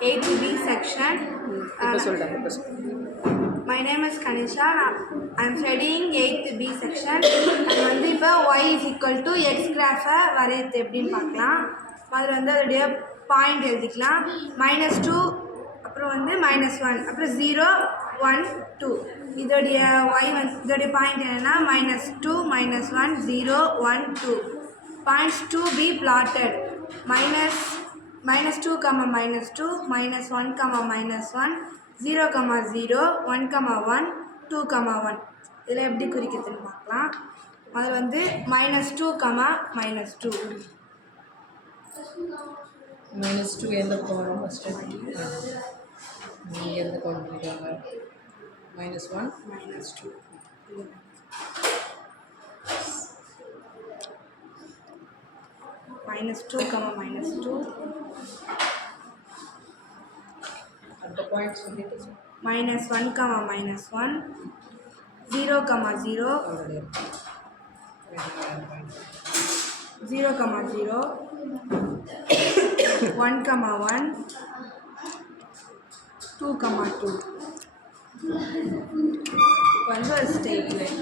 8th B section. My name is Kanisha. I am studying 8th B section. And வந்து இப்போ y is equal to x கிராஃபை வரையறது எப்படின்னு பார்க்கலாம். அதில் வந்து அதோடைய பாயிண்ட் எழுதிக்கலாம். -2 அப்புறம் வந்து -1 அப்புறம் 0 1 2. இதோடைய y வந்து இதோடைய பாயிண்ட் என்னென்னா -2 -1 0 1 2. Points to be plotted. -2, -2, -1, -1, 0, 0, 1, 1, 2, 1. இதில் எப்படி குறிக்கிறதுன்னு பார்க்கலாம். அதில் வந்து -2, -2. -2 எந்த கோணம் ஃபஸ்ட்டு நீங்கள் எந்த கோணம் பண்ணிக்காங்க -1 -2 -2, -2 அந்த பாயிண்ட் சொல்லிட்டு -1, -1 0, 0 0, 0 1, 1 2, 2. வந்து ஒரு ஸ்ட்ரெயிட் லைன்.